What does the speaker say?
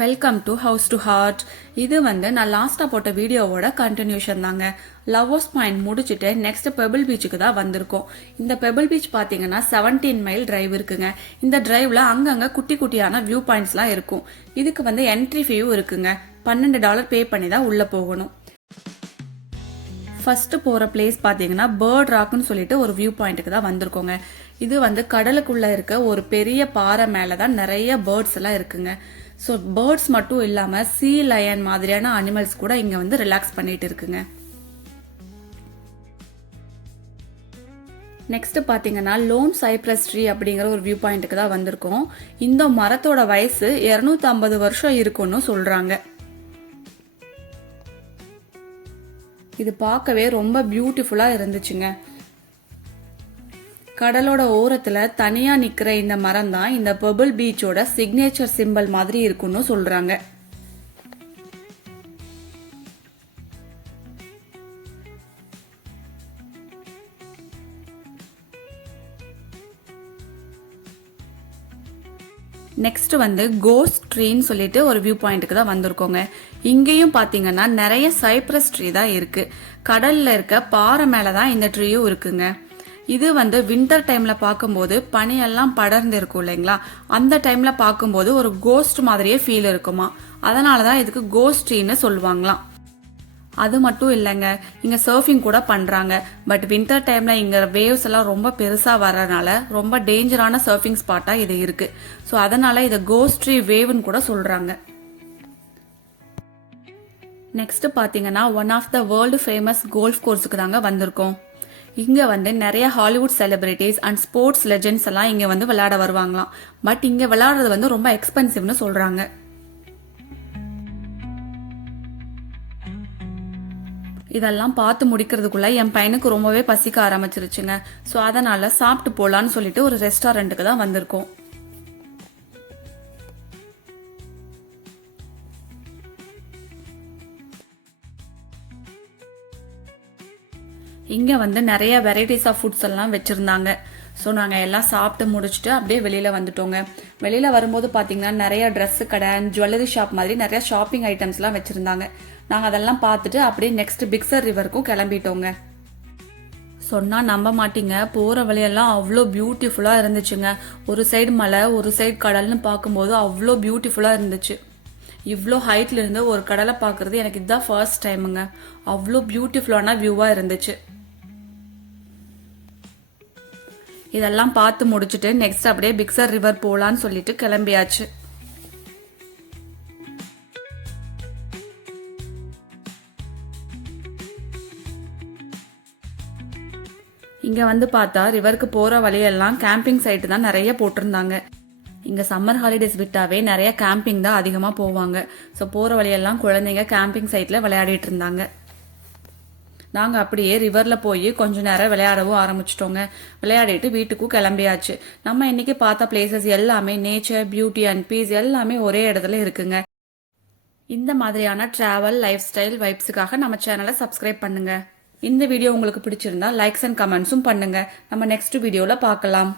Welcome to house to heart. இது நான் லாஸ்டா போட்ட வீடியோவோட கண்டினியூஷன் தாங்க. லவ்வர்ஸ் பாயிண்ட் முடிச்சுட்டு நெக்ஸ்ட் பெபிள் பீச்சுக்கு தான் வந்திருக்கோம். இந்த பெபிள் பீச் பாத்தீங்கன்னா 17 மைல் டிரைவ் இருக்குங்க. இந்த டிரைவ்ல அங்கங்க குட்டி குட்டியான வியூ பாயிண்ட்ஸ்லாம் இருக்கும். இதுக்கு என்ட்ரி ஃபீயும் இருக்குங்க. $12 பே பண்ணி தான் உள்ள போகணும். ஃபர்ஸ்ட் போற பிளேஸ் பாத்தீங்கன்னா பேர்ட் ராக்னு சொல்லிட்டு ஒரு வியூ பாயிண்ட்டுக்கு தான் வந்திருக்கோங்க. இது கடலுக்குள்ள இருக்க ஒரு பெரிய பாறை மேலதான் நிறைய பேர்ட்ஸ் எல்லாம் இருக்குங்க. ஸோ பேர்ட்ஸ் மட்டும் இல்லாம சீ லயன் மாதிரியான அனிமல்ஸ் கூட இங்க ரிலாக்ஸ் பண்ணிட்டு இருக்குங்க. நெக்ஸ்ட் பாத்தீங்கன்னா லோன் சைப்ரஸ் ட்ரீ அப்படிங்கிற ஒரு வியூ பாயிண்ட்டுக்கு தான் வந்திருக்கோம். இந்த மரத்தோட வயசு 250 வருஷம் இருக்குன்னு சொல்றாங்க. இது பார்க்கவே ரொம்ப பியூட்டிஃபுல்லா இருந்துச்சுங்க. கடலோட ஓரத்துல தனியா நிக்கிற இந்த மரம் தான் இந்த பெபிள் பீச்சோட சிக்னேச்சர் சிம்பல் மாதிரி இருக்குன்னு சொல்றாங்க. நெக்ஸ்ட் கோஸ்ட் ட்ரீன்னு சொல்லிட்டு ஒரு வியூ பாயிண்ட்டுக்கு தான் வந்திருக்கோங்க. இங்கேயும் பாத்தீங்கன்னா நிறைய சைப்ரஸ் ட்ரீ தான் இருக்கு. கடல்ல இருக்க பாறை மேலதான் இந்த ட்ரீயும் இருக்குங்க. இது வின்டர் டைம்ல பார்க்கும்போது பனியெல்லாம் படர்ந்து இருக்கும் இல்லைங்களா, அந்த டைம்ல பார்க்கும்போது ஒரு கோஸ்ட் மாதிரியே ஃபீல் இருக்குமா, அதனாலதான் இதுக்கு கோஸ்ட் ட்ரீன்னு சொல்லுவாங்களாம். அது மட்டும் இல்லைங்க, இங்க சர்ஃபிங் கூட பண்றாங்க. பட் வின்டர் டைம்ல இங்க வேவ்ஸ் எல்லாம் ரொம்ப பெருசா வர்றதுனால ரொம்ப டேஞ்சரான சர்ஃபிங் ஸ்பாட்டா இது இருக்கு. ஸோ அதனால இதை கோஸ்ட் ட்ரீ வேவ்னு கூட சொல்றாங்க. நெக்ஸ்ட் பாத்தீங்கன்னா one of the world famous golf கோர்ஸுக்கு தாங்க வந்திருக்கோம். இங்க நிறைய Hollywood celebrities and sports legends எல்லாம் இங்க விளையாட வருவாங்களாம். பட் இங்க விளையாடுறது ரொம்ப எக்ஸ்பென்சிவ்னு சொல்றாங்க. இதெல்லாம் பார்த்து முடிக்கிறதுக்குள்ள என் பையனுக்கு ரொம்பவே பசிக்க ஆரம்பிச்சிருச்சுங்க. ஸோ அதனால சாப்பிட்டு போலான்னு சொல்லிட்டு ஒரு ரெஸ்டாரண்ட்டுக்கு தான் வந்திருக்கோம். இங்க நிறைய வெரைட்டிஸ் ஆஃப் ஃபுட்ஸ் எல்லாம் வச்சிருந்தாங்க. ஸோ நாங்கள் எல்லாம் சாப்பிட்டு முடிச்சுட்டு அப்படியே வெளியில வந்துட்டோங்க. வெளியில வரும்போது பார்த்தீங்கன்னா நிறைய ட்ரெஸ் கடை அண்ட் ஜுவல்லரி ஷாப் மாதிரி நிறைய ஷாப்பிங் ஐட்டம்ஸ்லாம் வச்சிருந்தாங்க. நாங்கள் அதெல்லாம் பார்த்துட்டு அப்படியே நெக்ஸ்ட் பிக்சர் ரிவருக்கும் கிளம்பிட்டோங்க. சொன்னா நம்ப மாட்டீங்க, போற வழியெல்லாம் அவ்வளோ பியூட்டிஃபுல்லா இருந்துச்சுங்க. ஒரு சைடு மலை ஒரு சைடு கடல்னு பார்க்கும்போது அவ்வளோ பியூட்டிஃபுல்லா இருந்துச்சு. இவ்வளோ ஹைட்ல இருந்து ஒரு கடலை பார்க்கறது எனக்கு இதுதான் ஃபர்ஸ்ட் டைமுங்க. அவ்வளோ பியூட்டிஃபுல்லான வியூவா இருந்துச்சு. இதெல்லாம் பார்த்து முடிச்சுட்டு நெக்ஸ்ட் அப்படியே பிக்சர் ரிவர் போலான்னு சொல்லிட்டு கிளம்பியாச்சு. இங்க பார்த்தா ரிவருக்கு போற வழியெல்லாம் கேம்பிங் சைட்டு தான் நிறைய போட்டிருந்தாங்க. இங்க சம்மர் ஹாலிடேஸ் விட்டாவே நிறைய கேம்பிங் தான் அதிகமா போவாங்க. ஸோ போற வழியெல்லாம் குழந்தைங்க கேம்பிங் சைட்ல விளையாடிட்டு இருந்தாங்க. நாங்க அப்படியே ரிவர்ல போய் கொஞ்ச நேரம் விளையாடவும் ஆரம்பிச்சிட்டோங்க. விளையாடிட்டு வீட்டுக்கும் கிளம்பியாச்சு. நம்ம இன்னைக்கு பார்த்த பிளேசஸ் எல்லாமே நேச்சர், பியூட்டி அண்ட் பீஸ் எல்லாமே ஒரே இடத்துல இருக்குங்க. இந்த மாதிரியான டிராவல் லைஃப் ஸ்டைல் வைப்ஸுக்காக நம்ம சேனலை சப்ஸ்கிரைப் பண்ணுங்க. இந்த வீடியோ உங்களுக்கு பிடிச்சிருந்தா லைக்ஸ் அண்ட் கமெண்ட்ஸும் பண்ணுங்க. நம்ம நெக்ஸ்ட் வீடியோல பார்க்கலாம்.